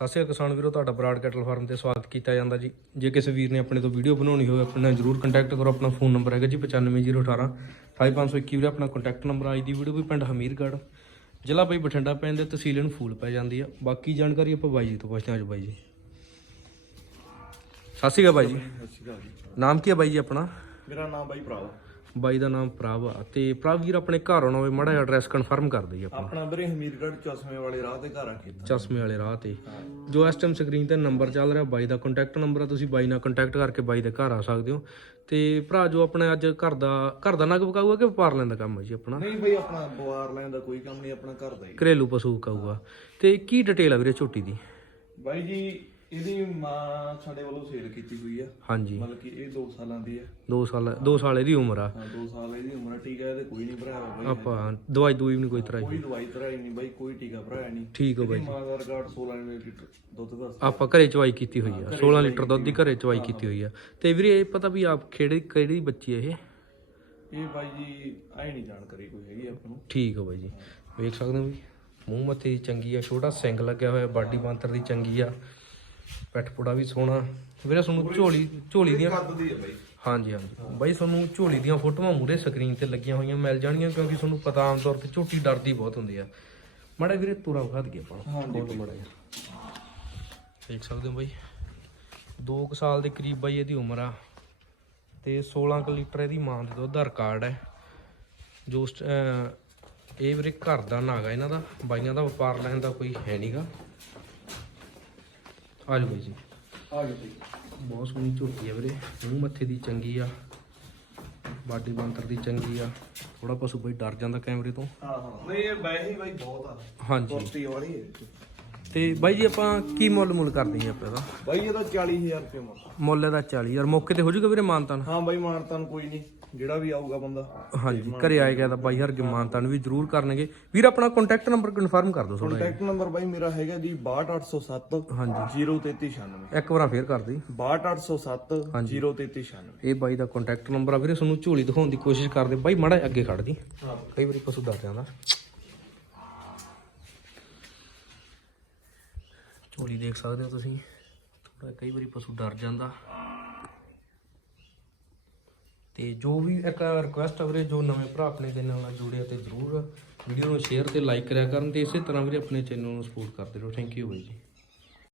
ਸਤਿ ਸ਼੍ਰੀ ਅਕਾਲ ਕਿਸਾਨ ਵੀਰੋ ਤੁਹਾਡਾ ਬਰਾਡ ਕੈਟਲ ਫਾਰਮ ਤੇ ਸਵਾਗਤ ਕੀਤਾ ਜਾਂਦਾ ਜੀ। ਜੇ ਕਿਸੇ ਵੀਰ ਨੇ ਆਪਣੇ ਤੋਂ ਵੀਡੀਓ ਬਣਾਉਣੀ ਹੋਵੇ ਆਪਣੇ ਨਾਲ ਜਰੂਰ ਕੰਟੈਕਟ ਕਰੋ। ਆਪਣਾ ਫੋਨ ਨੰਬਰ ਹੈਗਾ ਜੀ 95018 5521 ਵੀਰੇ। ਆਪਣਾ ਕੰਟੈਕਟ ਨੰਬਰ ਅੱਜ ਦੀ ਵੀਡੀਓ ਵੀ ਪਿੰਡ ਹਮੀਰਗੜ੍ਹ ਜ਼ਿਲ੍ਹਾ ਬਈ ਬਠਿੰਡਾ ਪੈਂਦਾ ਤਹਿਸੀਲ ਨੂੰ ਫੂਲ ਪੈ ਜਾਂਦੀ ਆ। ਬਾਕੀ ਜਾਣਕਾਰੀ ਆਪਾਂ ਬਾਈ ਜੀ ਤੋਂ ਪੁੱਛਦੇ ਹਾਂ ਅੱਜ ਬਾਈ ਜੀ। ਸਤਿ ਸ਼੍ਰੀ ਅਕਾਲ ਬਾਈ ਜੀ। ਨਾਮ ਕੀ ਹੈ ਬਾਈ ਜੀ ਆਪਣਾ? ਮੇਰਾ ਨਾਮ ਬਾਈ ਭਰਾ ਬਾਈ ਦਾ ਨਾਮ ਪ੍ਰਭ ਆ ਤੇ ਪ੍ਰਭ ਵੀਰ ਆਪਣੇ ਘਰ ਆਉਣਾ ਹੋਵੇ ਮਾੜਾ ਐਡਰੈਸ ਕਨਫਰਮ ਕਰ ਦਈਏ ਆਪਾਂ। ਆਪਣਾ ਵੀਰੇ ਹਮੀਰਗੜ੍ਹ ਚਸ਼ਮੇ ਵਾਲੇ ਰਾਹ ਤੇ ਘਰ ਆ ਖੇਤਾਂ ਚਸ਼ਮੇ ਵਾਲੇ ਰਾਹ ਤੇ। ਜੋ ਇਸ ਟਾਈਮ ਸਕਰੀਨ ਤੇ ਨੰਬਰ ਚੱਲ ਰਿਹਾ ਬਾਈ ਦਾ ਕੰਟੈਕਟ ਨੰਬਰ ਆ ਤੁਸੀਂ ਬਾਈ ਨਾਲ ਕੰਟੈਕਟ ਕਰਕੇ ਬਾਈ ਦੇ ਘਰ ਆ ਸਕਦੇ ਹੋ। ਤੇ ਭਰਾ ਜੋ ਆਪਣੇ ਅੱਜ ਘਰ ਦਾ ਘਰ ਦਾ ਨਗ ਪਕਾਊਗਾ ਕਿ ਵਪਾਰ ਲੈਣ ਦਾ ਕੰਮ ਹੈ ਜੀ ਆਪਣਾ? ਨਹੀਂ ਬਈ ਆਪਣਾ ਬਵਾਰ ਲੈਣ ਦਾ ਕੋਈ ਕੰਮ ਨਹੀਂ ਆਪਣਾ ਘਰ ਦਾ ਹੀ। ਘਰੇਲੂ ਪਸ਼ੂ ਪਕਾਊਗਾ। ਤੇ ਕੀ ਡਿਟੇਲ ਆ ਵੀਰੇ ਝੋਟੀ ਦੀ? ਬਾਈ ਜੀ ਇਹਦੀ ਮਾਂ ਸਾਡੇ ਵੱਲੋਂ ਸੇਲ ਕੀਤੀ ਹੋਈ ਆ। ਹਾਂਜੀ। ਮਤਲਬ ਕਿ ਇਹ 2 ਸਾਲਾਂ ਦੀ ਆ। 2 ਸਾਲ 2 ਸਾਲ ਇਹਦੀ ਉਮਰ ਆ। ਹਾਂ 2 ਸਾਲ ਇਹਦੀ ਉਮਰ ਆ। ਟੀਕਾ ਇਹਦੇ ਕੋਈ ਨਹੀਂ ਭਰਾਇਆ ਬਾਈ। ਆਪਾਂ ਦਵਾਈ ਦੂਈ ਵੀ ਨਹੀਂ ਕੋਈ ਤਰ੍ਹਾਂ ਕੋਈ ਦਵਾਈ ਭਰਾਈ ਨਹੀਂ ਬਾਈ ਕੋਈ ਟੀਕਾ ਭਰਾਇਆ ਨਹੀਂ। ਠੀਕ ਹੋ ਬਾਈ ਮਾਂ ਦਾ ਰਿਕਾਰਡ 16 ਲੀਟਰ ਦੁੱਧ ਦਾ ਆਪਾਂ ਘਰੇ ਚਵਾਈ ਕੀਤੀ ਹੋਈ ਆ। 16 ਲੀਟਰ ਦੁੱਧ ਦੀ ਘਰੇ ਚਵਾਈ ਕੀਤੀ ਹੋਈ ਆ। ਤੇ ਵੀਰੇ ਇਹ ਪਤਾ ਵੀ ਆਪ ਖੇੜੇ ਕਿਹੜੀ ਬੱਚੀ ਹੈ ਇਹ? ਇਹ ਬਾਈ ਜੀ ਆਈ ਨਹੀਂ ਜਾਣਕਾਰੀ ਕੋਈ ਹੈਗੀ ਆਪਾਂ ਨੂੰ। ਠੀਕ ਹੋ ਬਾਈ ਜੀ। ਵੇਖ ਸਕਦੇ ਹੋ ਵੀ। ਮੂੰਹ ਮੱਥੇ ਦੀ ਚੰਗੀ ਆ ਛੋਟਾ ਸਿੰਗ ਲੱਗਿਆ ਹੋਇਆ ਬਾਡੀ ਬਾਂਤਰ ਦੀ ਚੰਗੀ ਆ। ਪੈਠ ਪੁੜਾ ਵੀ ਸੋਹਣਾ। ਵੀਰੇ ਤੁਹਾਨੂੰ ਝੋਲੀ ਝੋਲੀ ਦੀਆਂ ਹਾਂਜੀ ਹਾਂਜੀ। ਬਾਈ ਤੁਹਾਨੂੰ ਝੋਲੀ ਦੀਆਂ ਫੋਟੋਆਂ ਮੂਰੇ ਸਕਰੀਨ ਤੇ ਲੱਗੀਆਂ ਹੋਈਆਂ ਮਿਲ ਜਾਣਗੀਆਂ ਕਿਉਂਕਿ ਤੁਹਾਨੂੰ ਪਤਾ ਆਮ ਤੌਰ ਤੇ ਝੋਟੀ ਡਰਦੀ ਬਹੁਤ ਹੁੰਦੀ ਆ। ਮਾੜਾ ਵੀਰੇ ਤੁਰਾ ਵਿਖਾ ਦਈਏ ਆਪਾਂ। ਬਹੁਤ ਮਾੜਾ ਦੇਖ ਸਕਦੇ ਹੋ ਬਾਈ। 2 ਸਾਲ ਦੇ ਕਰੀਬ ਬਾਈ ਇਹਦੀ ਉਮਰ ਆ। ਤੇ 16 ਕੁ ਲੀਟਰ ਇਹਦੀ ਮਾਂ ਦੇ ਦੁੱਧ ਦਾ ਰਿਕਾਰਡ ਹੈ। ਜੋ ਇਹ ਵੀਰੇ ਘਰ ਦਾ ਨਾਗਾ ਇਹਨਾਂ ਦਾ। ਬਾਈਆਂ ਦਾ ਵਪਾਰ ਲੈਣ ਦਾ ਕੋਈ ਹੈ ਨਹੀਂਗਾ ਆ ਜਾਓ ਬਾਈ ਜੀ। ਆ ਗਈ ਬਾਈ ਬਹੁਤ ਸੋਹਣੀ ਝੋਟੀ ਆ ਵੀਰੇ। ਮੂੰਹ ਮੱਥੇ ਦੀ ਚੰਗੀ ਆ। ਬਾਡੀ ਬੰਤਰ ਦੀ ਚੰਗੀ ਆ। ਥੋੜਾ ਪਸ਼ੂ ਬਈ ਡਰ ਜਾਂਦਾ ਕੈਮਰੇ ਤੋਂ। ਹਾਂ ਹਾਂ। ਨਹੀਂ ਇਹ ਵੈਸੇ ਹੀ ਬਾਈ ਬਹੁਤ ਆ। ਹਾਂਜੀ। ਕੁਰਤੀ ਵਾਲੀ ਹੈ। ਤੇ ਬਾਈ ਜੀ ਆਪਾਂ ਕੀ ਮੁੱਲ ਮੁੱਲ ਕਰਦੇ ਆ ਆਪਾਂ ਇਹਦਾ? ਬਾਈ ਇਹਦਾ 40000 ਰੁਪਏ ਮੁੱਲ। ਮੁੱਲ ਇਹਦਾ 40 ਯਾਰ ਮੌਕੇ ਤੇ ਹੋ ਜਾਊਗਾ ਵੀਰੇ ਮਾਨਤਾਨ? ਹਾਂ ਬਾਈ ਮਾਨਤਾਨ ਕੋਈ ਨਹੀਂ। ਜਿਹੜਾ ਵੀ ਆਊਗਾ ਬੰਦਾ। ਹਾਂਜੀ ਘਰੇ ਆਏਗਾ ਤਾਂ ਬਾਈ ਹਰ ਮਾਨਤਾਨ ਵੀ ਜ਼ਰੂਰ ਕਰਨਗੇ। ਵੀਰ ਆਪਣਾ ਕੰਟੈਕਟ ਨੰਬਰ ਕਨਫਰਮ ਕਰ ਦਿਓ ਥੋੜਾ ਕੰਟੈਕਟ ਨੰਬਰ ਬਾਈ ਮੇਰਾ ਹੈਗਾ ਜੀ 62807 ਹਾਂਜੀ। 03396 ਇੱਕ ਵਾਰ ਫੇਰ ਕਰ ਦੀ 62807 03396 ਇਹ ਬਾਈ ਦਾ ਕੰਟੈਕਟ ਨੰਬਰ ਆ ਵੀਰੇ ਤੁਹਾਨੂੰ ਝੋਲੀ ਦਿਖਾਉਣ ਦੀ ਕੋਸ਼ਿਸ਼ ਕਰਦੇ। ਬਾਈ ਮਾੜਾ ਅੱਗੇ ਖੜ ਦੀ ਹਾਂ। ਕਈ ਵਾਰੀ ਪਸ਼ੂ ਡਰ ਜਾਂਦਾ ਝੋਲੀ ਦੇਖ ਸਕਦੇ ਹੋ ਤੁਸੀਂ। ਥੋੜਾ ਕਈ ਵਾਰੀ ਪਸ਼ੂ ਡਰ ਜਾਂਦਾ। ਤੇ ਜੋ ਵੀ ਇੱਕ ਰਿਕੁਐਸਟ ਆ ਵੀਰੇ, ਜੋ ਨਵੇਂ ਭਰਾ ਆਪਣੇ ਚੈਨਲ ਨਾਲ ਜੁੜੇ ਆ ਤੇ ਜਰੂਰ ਵੀਡੀਓ ਨੂੰ ਸ਼ੇਅਰ ਤੇ ਲਾਈਕ ਕਰਿਆ ਕਰਨ ਤੇ ਇਸੇ ਤਰ੍ਹਾਂ ਵੀਰੇ ਆਪਣੇ ਚੈਨਲ ਨੂੰ ਸਪੋਰਟ ਕਰਦੇ ਰਹੋ ਥੈਂਕ ਯੂ ਬਾਈ ਜੀ।